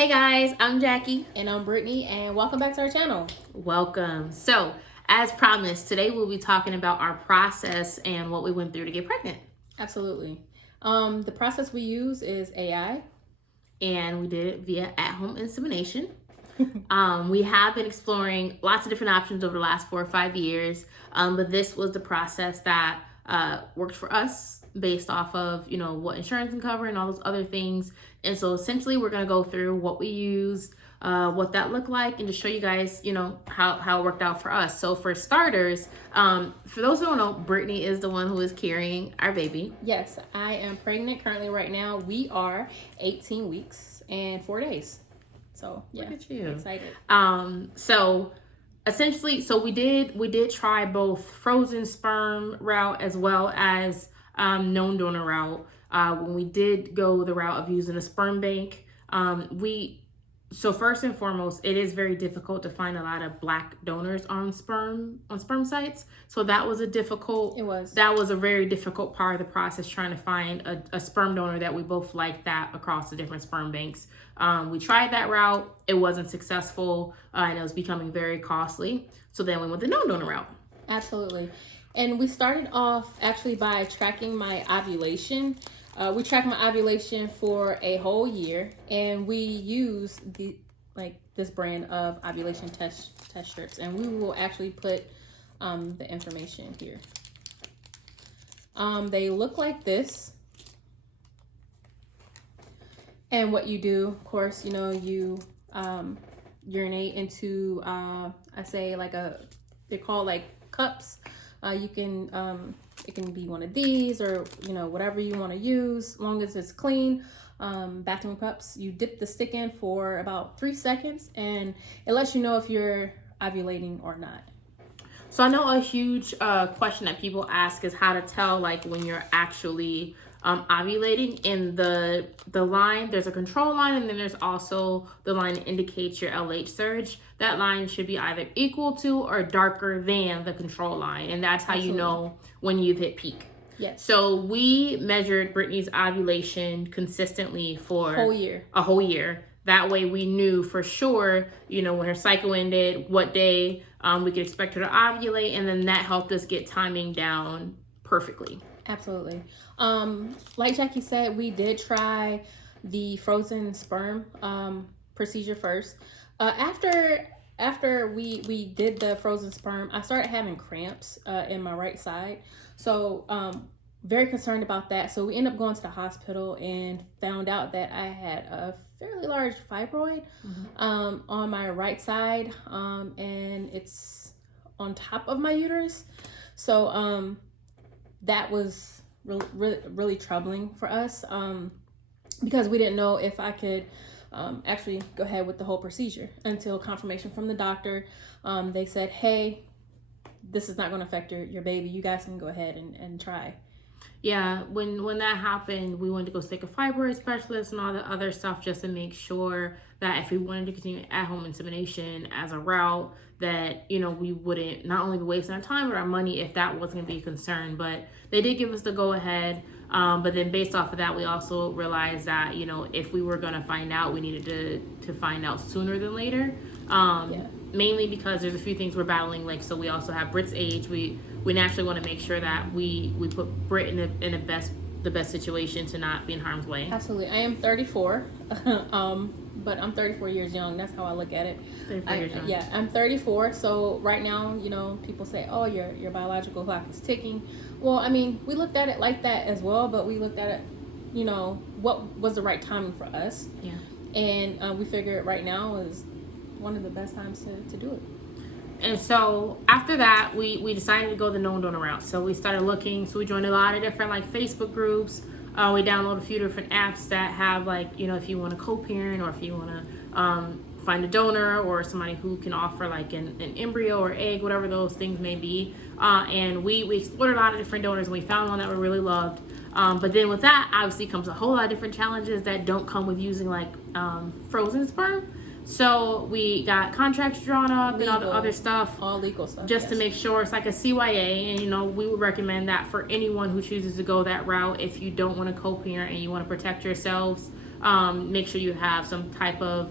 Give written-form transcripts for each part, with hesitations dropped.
Hey guys, I'm Jackie. And I'm Brittany, and welcome back to our channel. Welcome. So, as promised, today we'll be talking about our process and what we went through to get pregnant. Absolutely. The process we use is AI. And we did it via at-home insemination. We have been exploring lots of different options over the last 4 or 5 years, but this was the process that worked for us based off of, what insurance can cover and all those other things. And so essentially we're going to go through what we used, what that looked like, and just show you guys, how it worked out for us. So for starters, for those who don't know, Brittany is the one who is carrying our baby. Yes, I am pregnant currently right now. We are 18 weeks and 4 days. So yeah, look at you. Excited. So essentially, we did try both frozen sperm route as well as known donor route. When we did go the route of using a sperm bank, so first and foremost, it is very difficult to find a lot of Black donors on sperm sites. So that was that was a very difficult part of the process, trying to find a sperm donor that we both liked that across the different sperm banks. We tried that route. It wasn't successful, and it was becoming very costly. So then we went the known donor route. Absolutely. And we started off actually by tracking my ovulation. We tracked my ovulation for a whole year, and we use this brand of ovulation test strips, and we will actually put the information here. They look like this, and what you do, of course, you urinate into they're called cups. You can it can be one of these or whatever you want to use, as long as it's clean. Bathroom cups, you dip the stick in for about 3 seconds, and it lets you know if you're ovulating or not. So I know a huge question that people ask is how to tell when you're actually ovulating. In the line, there's a control line, and then there's also the line that indicates your LH surge. That line should be either equal to or darker than the control line, and that's how you know when you've hit peak. Yes. So we measured Brittany's ovulation consistently for a whole year. That way we knew for sure, when her cycle ended, what day we could expect her to ovulate, and then that helped us get timing down perfectly. Absolutely. Like Jackie said, we did try the frozen sperm procedure first. After we did the frozen sperm, I started having cramps in my right side. So very concerned about that. So we ended up going to the hospital and found out that I had a fairly large fibroid on my right side, and it's on top of my uterus. So that was really troubling for us, because we didn't know if I could actually go ahead with the whole procedure until confirmation from the doctor. They said, hey, this is not going to affect your baby. You guys can go ahead and try. Yeah, when that happened, we wanted to go stick a fibroid specialist and all the other stuff just to make sure that if we wanted to continue at-home insemination as a route, that, we wouldn't not only be wasting our time but our money if that wasn't going to be a concern. But they did give us the go-ahead. But then based off of that, we also realized that, if we were going to find out, we needed to find out sooner than later. Mainly because there's a few things we're battling. So we also have Britt's age. We naturally want to make sure that we put Britt in the best situation to not be in harm's way. Absolutely. I am 34, but I'm 34 years young. That's how I look at it. 34 years young. Yeah, I'm 34. So right now, people say, oh, your biological clock is ticking. Well, I mean, we looked at it like that as well, but we looked at it, what was the right timing for us. Yeah. And we figured right now is one of the best times to do it. And so after that, we decided to go the known donor route. So we started looking. So we joined a lot of different Facebook groups. We downloaded a few different apps that have if you want to co-parent, or if you want to find a donor or somebody who can offer an embryo or egg, whatever those things may be. And we explored a lot of different donors, and we found one that we really loved. But then with that, obviously comes a whole lot of different challenges that don't come with using frozen sperm. So we got contracts drawn up and all the other stuff. All legal stuff. Just to make sure it's like a CYA. And, we would recommend that for anyone who chooses to go that route. If you don't want to co-parent and you want to protect yourselves, make sure you have some type of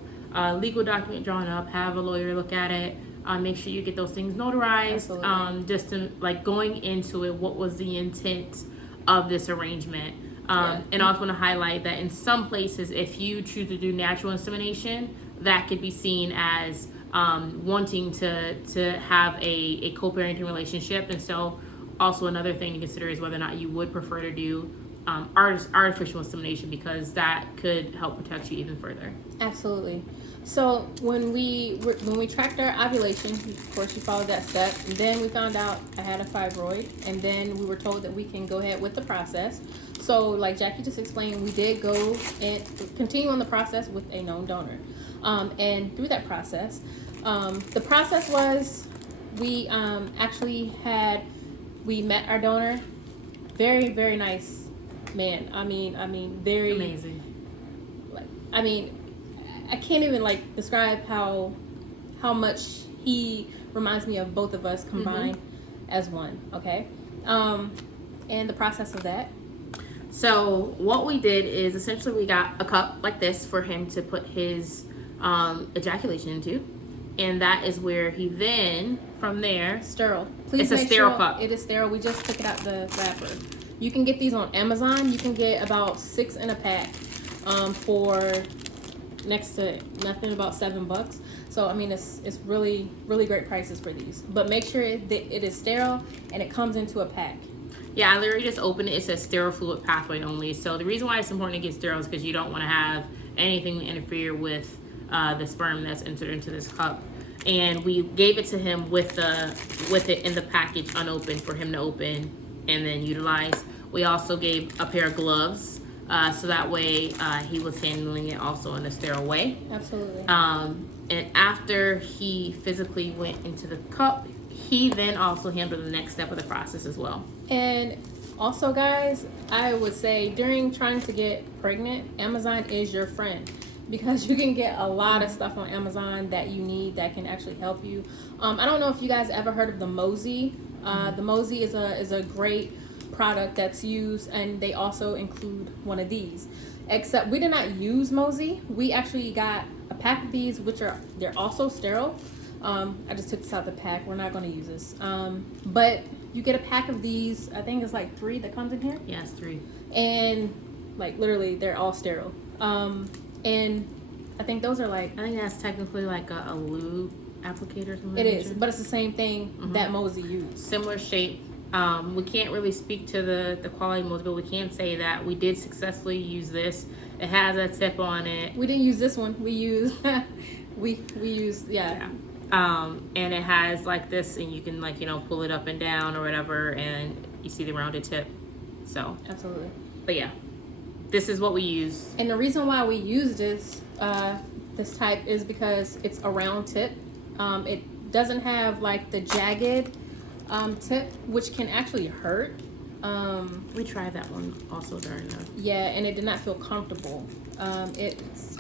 legal document drawn up, have a lawyer look at it. Make sure you get those things notarized. Just to, like, going into it, what was the intent of this arrangement? And I also want to highlight that in some places, if you choose to do natural insemination, that could be seen as wanting to have a co-parenting relationship. And so also another thing to consider is whether or not you would prefer to do artificial insemination, because that could help protect you even further. Absolutely. So when we tracked our ovulation, of course you followed that step, and then we found out I had a fibroid, and then we were told that we can go ahead with the process. So like Jackie just explained, we did go and continue on the process with a known donor. And through that process, the process was we we met our donor. Very, very nice man. I mean, very amazing. I can't even like describe how much he reminds me of both of us combined as one. Okay. And the process of that. So what we did is essentially we got a cup like this for him to put his ejaculation into, and that is where he then from there sterile. Please, it's a sterile cup. It is sterile. We just took it out the wrapper. You can get these on Amazon. You can get about 6 in a pack for next to nothing, about $7. So I mean, it's really, really great prices for these. But make sure it is sterile and it comes into a pack. Yeah, I literally just opened it. It says sterile fluid pathway only. So the reason why it's important to get sterile is because you don't want to have anything interfere with the sperm that's entered into this cup. And we gave it to him with it in the package unopened for him to open and then utilize. We also gave a pair of gloves so that way he was handling it also in a sterile way. Absolutely. And after he physically went into the cup, he then also handled the next step of the process as well. And also, guys, I would say during trying to get pregnant, Amazon is your friend, because you can get a lot of stuff on Amazon that you need that can actually help you. I don't know if you guys ever heard of the Mosey. The Mosey is a great product that's used, and they also include one of these. Except we did not use Mosey. We actually got a pack of these, which they're also sterile. I just took this out the pack. We're not going to use this. But you get a pack of these. I think it's like 3 that comes in here. Yes, 3. And like literally, they're all sterile. And I think those are like, I think that's technically like a lube applicator or something. It is, but it's the same thing that Mosey used. Similar shape. We can't really speak to the quality of Mosey, but we can say that we did successfully use this. It has a tip on it. We didn't use this one. We used we used and it has like this, and you can pull it up and down or whatever, and you see the rounded tip. So absolutely. But yeah, this is what we use. And the reason why we use this type is because it's a round tip. It doesn't have like the jagged tip, which can actually hurt. We tried that one also during the and it did not feel comfortable. It's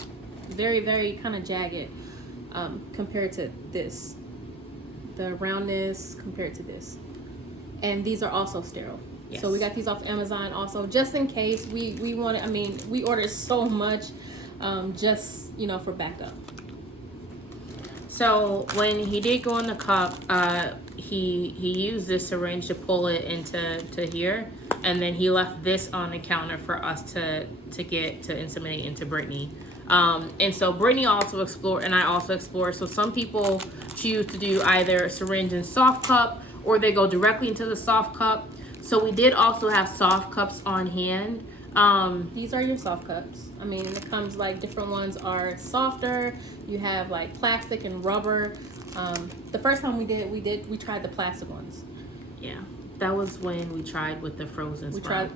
very, very kind of jagged compared to this, the roundness compared to this. And these are also sterile. Yes. So we got these off Amazon also, just in case we wanted. I mean, we ordered so much just for backup. So when he did go in the cup, he used this syringe to pull it into here, and then he left this on the counter for us to inseminate into Brittany. And so Brittany also explored, and I also explored. So some people choose to do either a syringe and soft cup, or they go directly into the soft cup. So we did also have soft cups on hand. These are your soft cups. I mean, it comes like different ones are softer. You have like plastic and rubber. The first time we tried the plastic ones. Yeah, that was when we tried with the frozen sperm.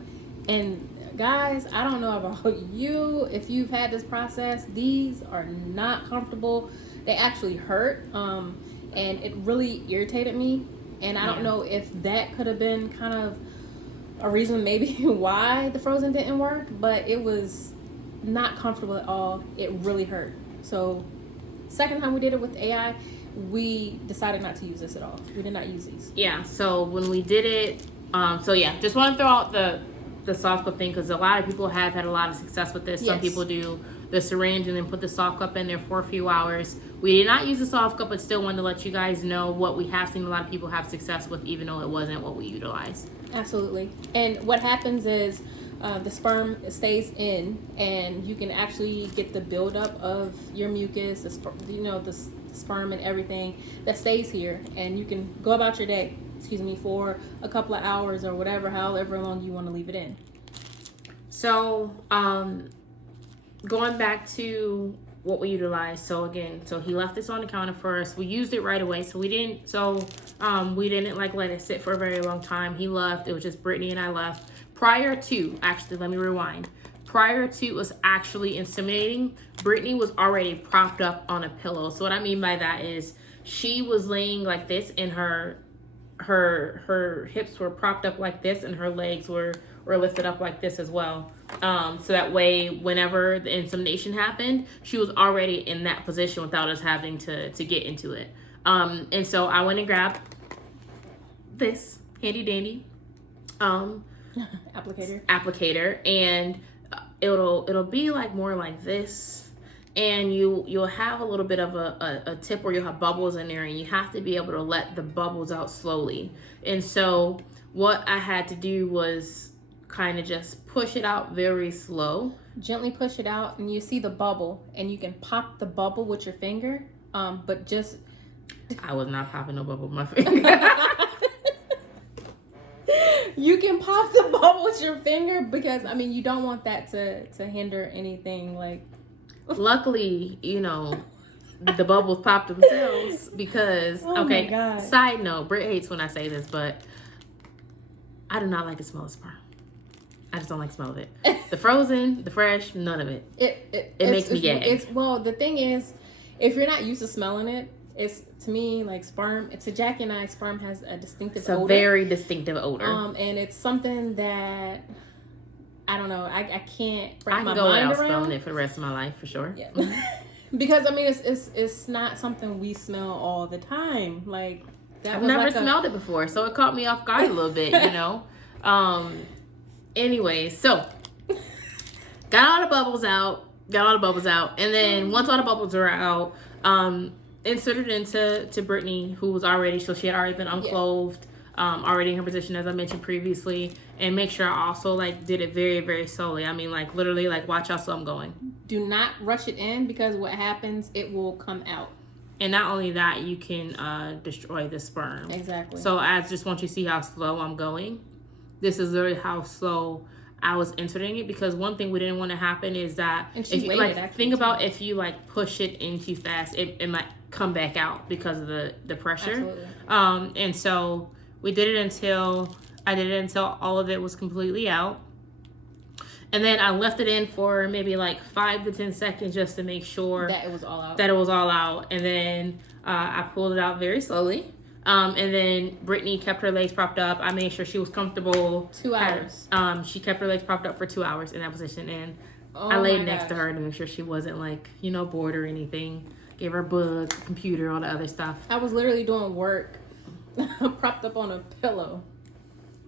And guys, I don't know about you, if you've had this process, these are not comfortable. They actually hurt, and it really irritated me. And I don't know if that could have been kind of a reason maybe why the frozen didn't work, but it was not comfortable at all. It really hurt. So second time we did it with AI, we decided not to use this at all. We did not use these. Yeah, so when we did it, just want to throw out the the soft cup thing, because a lot of people have had a lot of success with this. Some people do the syringe and then put the soft cup in there for a few hours. We did not use the soft cup, but still wanted to let you guys know what we have seen a lot of people have success with, even though it wasn't what we utilized. Absolutely. And what happens is the sperm stays in, and you can actually get the buildup of your mucus, the sperm and everything that stays here, and you can go about your day, for a couple of hours or whatever, however long you want to leave it in. So, going back to what we utilized. So he left this on the counter for us. We used it right away. So we didn't like let it sit for a very long time. He left. It was just Brittany and I left. Prior to us actually inseminating, Brittany was already propped up on a pillow. So what I mean by that is she was laying like this, and her hips were propped up like this, and her legs were lifted up like this as well. So that way, whenever the insemination happened, she was already in that position without us having to get into it. And so I went and grabbed this handy dandy applicator, and it'll be like more like this, and you'll have a little bit of a tip where you'll have bubbles in there, and you have to be able to let the bubbles out slowly. And so what I had to do was kind of just push it out very slow. Gently push it out, and you see the bubble, and you can pop the bubble with your finger, but just... I was not popping no bubble with my finger. You can pop the bubble with your finger, because, I mean, you don't want that to hinder anything, like... Luckily, the bubbles pop themselves because, okay, side note, Britt hates when I say this, but I do not like the smell of sperm. I just don't like the smell of it. The frozen, the fresh, none of it. It makes me gag. Well, the thing is, if you're not used to smelling it, it's, to me, like sperm. To Jackie and I, sperm has a distinctive odor. It's a very distinctive odor. And it's something that, I don't know, I can't wrap my mind around. I can go without smelling it for the rest of my life, for sure. Yeah. Because, I mean, it's not something we smell all the time. Like, I've never smelled it before, so it caught me off guard a little bit, Anyway, so got all the bubbles out, and then once all the bubbles were out, inserted into Brittany, who was already, so she had already been unclothed, already in her position, as I mentioned previously, and make sure I also did it very, very slowly. I mean, literally, watch how slow I'm going. Do not rush it in, because what happens, it will come out. And not only that, you can destroy the sperm. Exactly. So I just want you to see how slow I'm going. This is literally how slow I was inserting it, because one thing we didn't want to happen is that if you think about if you push it in too fast, it might come back out because of the pressure. Absolutely. And so we did it until all of it was completely out. And then I left it in for maybe 5 to 10 seconds just to make sure that it was all out. And then I pulled it out very slowly. And then Brittany kept her legs propped up. I made sure she was comfortable. 2 hours. She kept her legs propped up for 2 hours in that position. And I laid next to her to make sure she wasn't bored or anything. Gave her a book, computer, all the other stuff. I was literally doing work propped up on a pillow.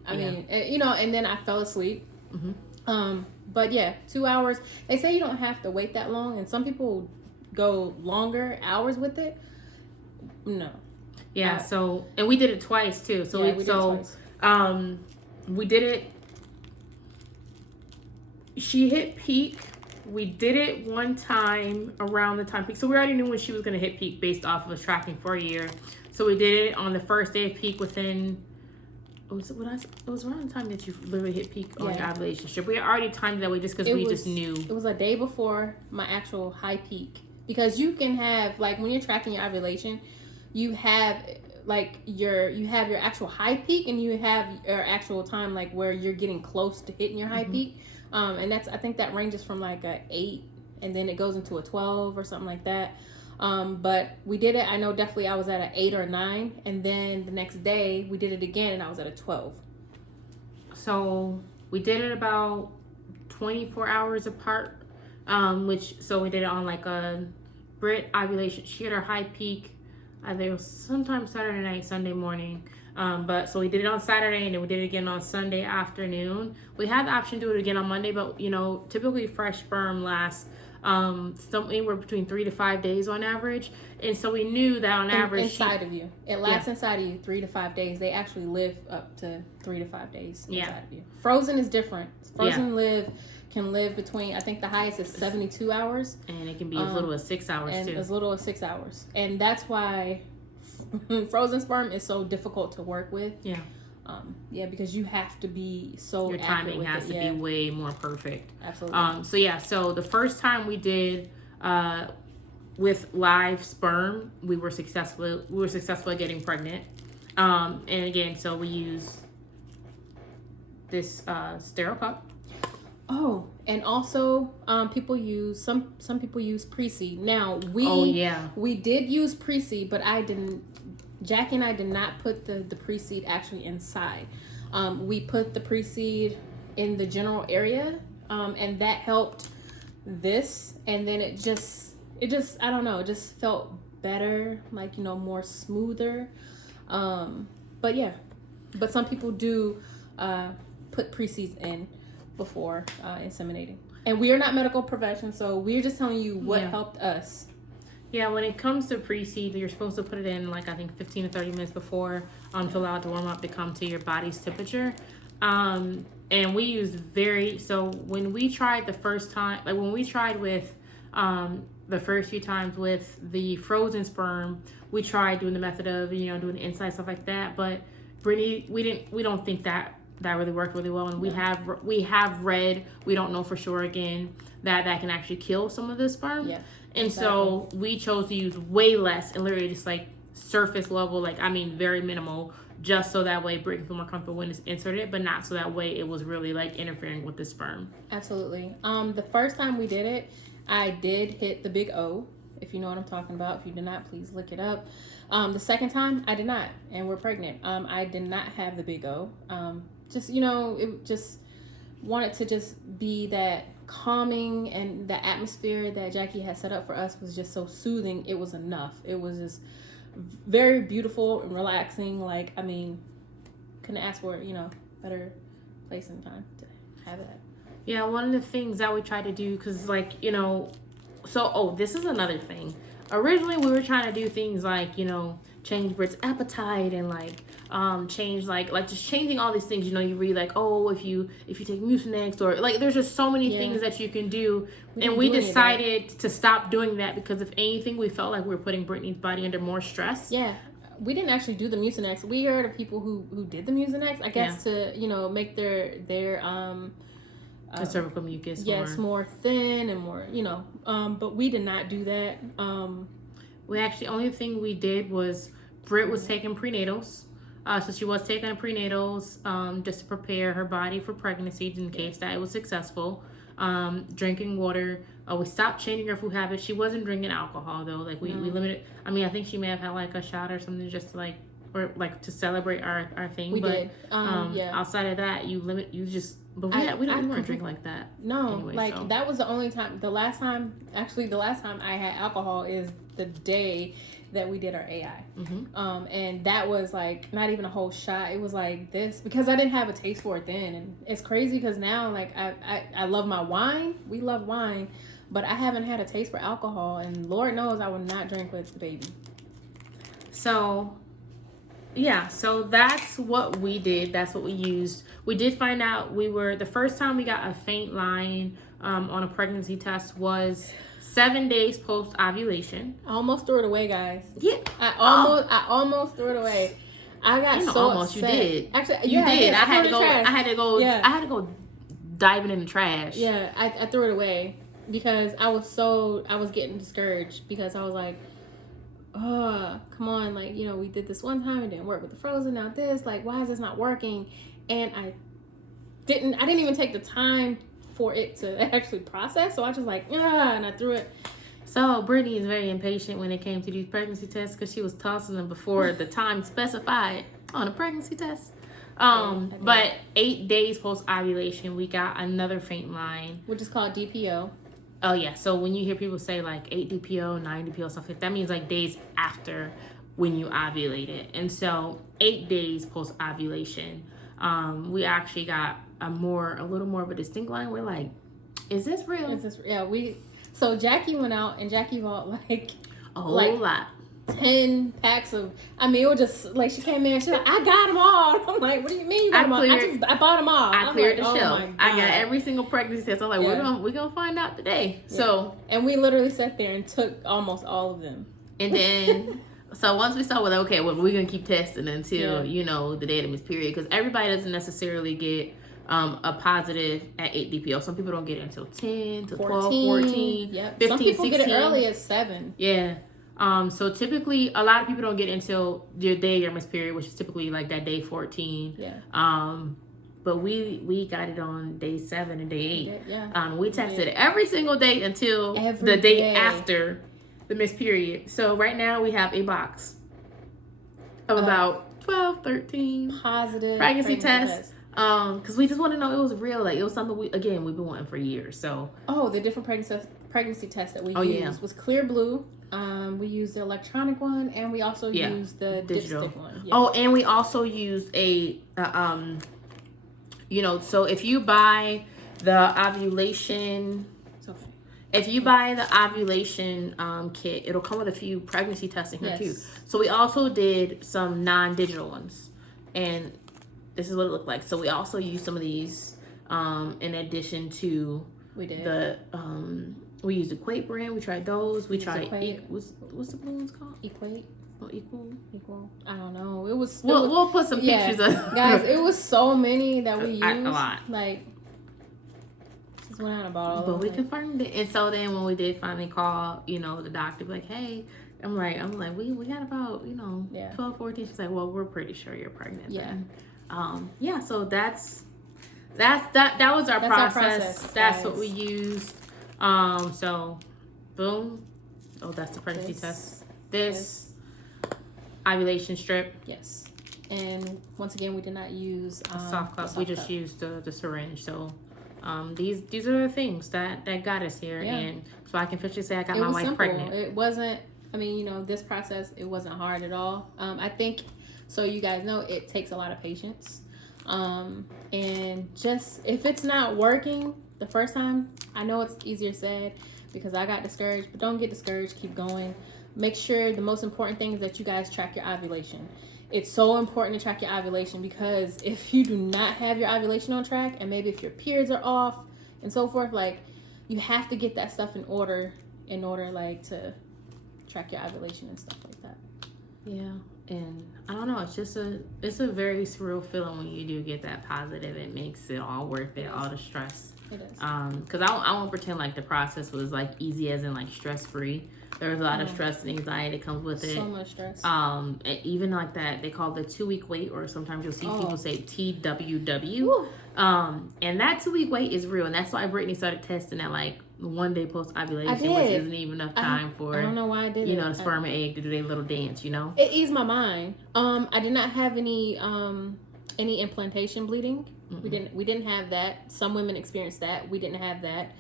I mean, and then I fell asleep. Mm-hmm. But yeah, 2 hours. They say you don't have to wait that long, and some people go longer hours with it. No. Yeah, and we did it twice too. So we did it twice. We did it. She hit peak. We did it one time around the time peak. So we already knew when she was going to hit peak based off of us tracking for a year. So we did it on the first day of peak within. It was around the time that you literally hit peak on your ovulation strip. We had already timed it that way just because we just knew. It was a day before my actual high peak, because you can have when you're tracking your ovulation, you have your actual high peak, and you have your actual time where you're getting close to hitting your high peak, and I think that ranges from a 8, and then it goes into a 12 or something like that. But we did it. I know definitely I was at an 8 or 9, and then the next day we did it again, and I was at a 12. So we did it about 24 hours apart, so we did it on a Brit ovulation. She had her high peak either sometime Saturday night, Sunday morning, But so we did it on Saturday and then we did it again on Sunday afternoon. We had the option to do it again on Monday, but typically fresh sperm lasts anywhere between 3 to 5 days on average. And so we knew that on average inside of you, it lasts inside of you 3 to 5 days. They actually live up to 3 to 5 days inside of you. Frozen is different. Frozen can live between, I think the highest is 72 hours, and it can be as little as 6 hours and too. as little as 6 hours, and that's why frozen sperm is so difficult to work with. Because you have to be so your timing has to be way more perfect. Absolutely. So the first time we did with live sperm, we were successful at getting pregnant. And again, so we use this sterile cup. Oh, and also people use some people use pre-seed. Now we did use pre-seed, but Jackie and I did not put the pre-seed actually inside. We put the pre-seed in the general area, and that helped this, and then it just I don't know, it just felt better, like, more smoother. But some people do put pre-seeds in before inseminating, and we are not medical professionals, so we're just telling you what helped us. When it comes to pre-seed, you're supposed to put it in, like, I think 15 to 30 minutes before to allow it to warm up to come to your body's temperature. And we used so when we tried the first time, like when we tried with the first few times with the frozen sperm, we tried doing the method of doing the inside stuff like that. But Brittany, we don't think that really worked really well, and we have read, we don't know for sure again that can actually kill some of the sperm. And so we chose to use way less and literally just like surface level, like, I mean, very minimal, just so that way Brittany feel more comfortable when it's inserted, but not so that way it was really like interfering with the sperm. Absolutely. The first time we did it, I did hit the big O, if you know what I'm talking about. If you did not, please look it up. The second time I did not, and we're pregnant. I did not have the big O. It just wanted to just be that calming, and the atmosphere that Jackie had set up for us was just so soothing. It was enough. It was just very beautiful and relaxing. Like, I mean, couldn't ask for better place and time to have that. Yeah, one of the things that we tried to do, because this is another thing. Originally we were trying to do things like change Brit's appetite and change just changing all these things. You read like, oh, if you take Mucinex, or like there's just so many things that you can do, and we decided to stop doing that because if anything, we felt like we were putting Brittany's body under more stress. We didn't actually do the Mucinex. We heard of people who did the Mucinex, I guess, to make their cervical mucus more thin and more but we did not do that. We actually, only thing we did was Britt was taking prenatals. So she was taking prenatals just to prepare her body for pregnancy in case that it was successful. Drinking water. We stopped changing her food habits. She wasn't drinking alcohol though. Like we limited. I mean, I think she may have had like a shot or something just to to celebrate our thing. We did. Outside of that, you we weren't drinking like that. No, anyway, that was the only time. The last time I had alcohol is the day that we did our AI. And that was like not even a whole shot. It was like this, because I didn't have a taste for it then. And it's crazy because now like I love my wine. We love wine, but I haven't had a taste for alcohol, and Lord knows I would not drink with the baby. So that's what we did. That's what we used. We did find out the first time we got a faint line on a pregnancy test was 7 days post ovulation. I almost threw it away, guys. Yeah. I almost threw it away. I got so almost upset. You did. Actually, you did. I had to go diving in the trash. Yeah, I threw it away because I was getting discouraged, because I was like, oh, come on, we did this one time, it didn't work with the frozen, now this, why is this not working? And I didn't even take the time for it to actually process, so I just and I threw it. So Brittany is very impatient when it came to these pregnancy tests, because she was tossing them before the time specified on a pregnancy test. But 8 days post ovulation, we got another faint line, which is called DPO. Oh yeah, so when you hear people say 8 DPO, 9 DPO, stuff like that, means days after when you ovulated. And so 8 days post ovulation, we actually got a little more of a distinct line. We're like, is this real? So Jackie went out and Jackie bought like a whole lot. 10 packs of, I mean, it was just like, she came in and she's like, I got them all. I'm like, what do you mean you got them all? I bought them all. I cleared like, the shelf. I got every single pregnancy test. I'm like, we're gonna find out today. Yeah. So, and we literally sat there and took almost all of them. And then, so once we saw, well, okay, well, we're gonna keep testing until, the day of the missed period, because everybody doesn't necessarily get a positive at 8 DPO. Some people don't get it until 10 to 12, 14, 15, Some people 16. get it early at 7. Yeah. So typically, a lot of people don't get it until your day of your missed period, which is typically like that day 14. Yeah. But we got it on day 7 and day 8. Yeah. We tested it every single day until the day after the missed period. So right now we have a box of about 12, 13 positive pregnancy tests. Because we just want to know it was real. Like, it was something we've been wanting for years. So the different pregnancy tests that we used was Clear Blue. We used the electronic one, and we also used the digital dipstick one. Yeah. And we also used a so if you buy the ovulation, if you buy the ovulation kit, it'll come with a few pregnancy tests in here too. So we also did some non-digital ones, and this is what it looked like. So we also used some of these in addition to we used Equate brand. We tried those. We tried what's the blue ones called? Equate. Oh, equal. I don't know. It was. We'll put some pictures of guys. It was so many that we used. A lot. Like, just went out about all. But we confirmed it, and so then when we did finally call, the doctor, like, hey, I'm like, we got about 12, 14. She's like, well, we're pretty sure you're pregnant. Yeah. Then. So that was our process. That's what we used. So, boom. Oh, that's the pregnancy test. This ovulation strip. Yes. And once again, we did not use a soft cup. We just used the syringe. So, these are the things that got us here. Yeah. And so I can officially say I got my wife pregnant. It wasn't. I mean, this process, it wasn't hard at all. I think, so you guys know, it takes a lot of patience. And just, if it's not working the first time, I know it's easier said because I got discouraged, but don't get discouraged. Keep going. Make sure the most important thing is that you guys track your ovulation. It's so important to track your ovulation because if you do not have your ovulation on track, and maybe if your periods are off and so forth, like, you have to get that stuff in order like to track your ovulation and stuff like that. Yeah. And I don't know, it's a very surreal feeling when you do get that positive. It makes it all worth it, all the stress. It is. Because I won't pretend like the process was like easy as in like stress free. There was a lot of stress and anxiety that comes with it. So much stress. And even like that, they call the 2-week wait, or sometimes you'll see people say TWW. And that 2-week wait is real, and that's why Brittany started testing at like 1 day post ovulation, which isn't even enough time for I don't know why I did it. The sperm and egg to do their little dance. It eased my mind. I did not have any implantation bleeding. Mm-mm. We didn't have that. Some women experienced that. We didn't have that.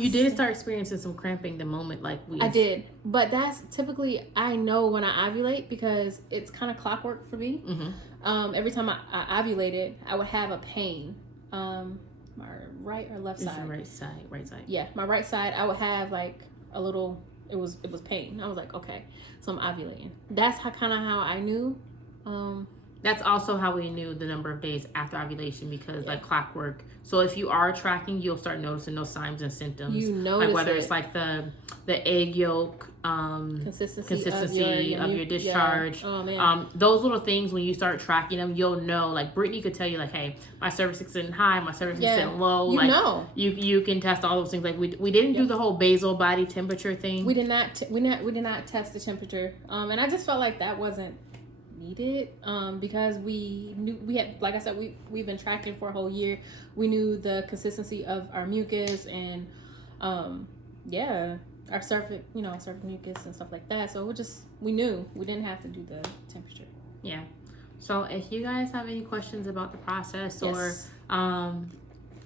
You did start experiencing some cramping the moment I did, but that's typically, I know when I ovulate because it's kind of clockwork for me. Mm-hmm. Every time I ovulated, I would have a pain. My right or left side? Your right side. Yeah, my right side. I would have like a little. It was pain. I was like, okay, so I'm ovulating. That's how I knew. That's also how we knew the number of days after ovulation, because like clockwork. So if you are tracking, you'll start noticing those signs and symptoms. You notice like whether it's like the egg yolk consistency of your discharge. Yeah. Oh man. Those little things, when you start tracking them, you'll know. Like Brittany could tell you, like, hey, my cervix is sitting high, my cervix is sitting low. You can test all those things. Like we didn't do the whole basal body temperature thing. We did not. We did not test the temperature. And I just felt like that wasn't needed, because we knew we had, like I said, we've been tracking for a whole year. We knew the consistency of our mucus and our surface mucus and stuff like that. So we knew we didn't have to do the temperature. Yeah. So if you guys have any questions about the process or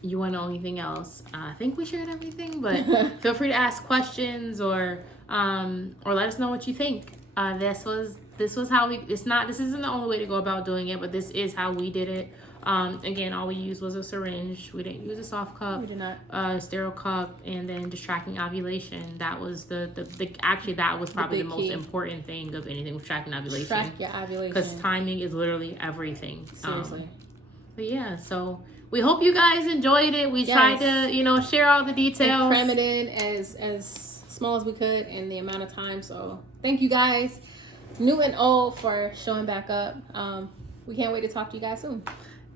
you want to know anything else, I think we shared everything, but feel free to ask questions or or let us know what you think. This was how we. This isn't the only way to go about doing it, but this is how we did it. Again, all we used was a syringe. We didn't use a soft cup. We did not. Sterile cup, and then just tracking ovulation. That was actually that was probably the most key. important thing of anything with tracking ovulation. Track your ovulation. Because timing is literally everything. Seriously. But yeah, so we hope you guys enjoyed it. We tried to, share all the details. And cram it in as small as we could in the amount of time. So thank you guys, new and old, for showing back up. We can't wait to talk to you guys soon.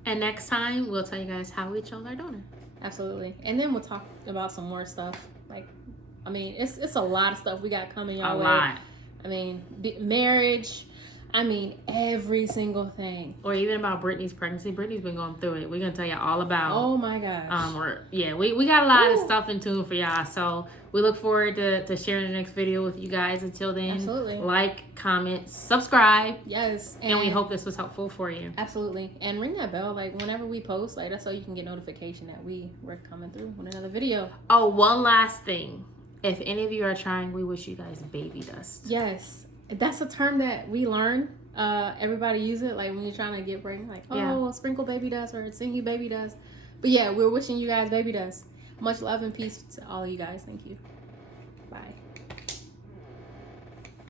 And next time, we'll tell you guys how we chose our donor. Absolutely. And then we'll talk about some more stuff. It's a lot of stuff we got coming your way. A lot. Marriage. Every single thing. Or even about Brittany's pregnancy. Brittany's been going through it. We're going to tell you all about. Oh, my gosh. We got a lot of stuff in tune for y'all. So we look forward to sharing the next video with you guys. Until then, absolutely. Like, comment, subscribe. Yes. And we hope this was helpful for you. Absolutely. And ring that bell. Whenever we post, that's so you can get notification that we're coming through with another video. Oh, one last thing. If any of you are trying, we wish you guys baby dust. Yes. That's a term that we learn. Everybody use it when you're trying to get pregnant. Sprinkle baby dust or sing you baby dust. But yeah, we're wishing you guys baby dust. Much love and peace to all of you guys. Thank you. Bye.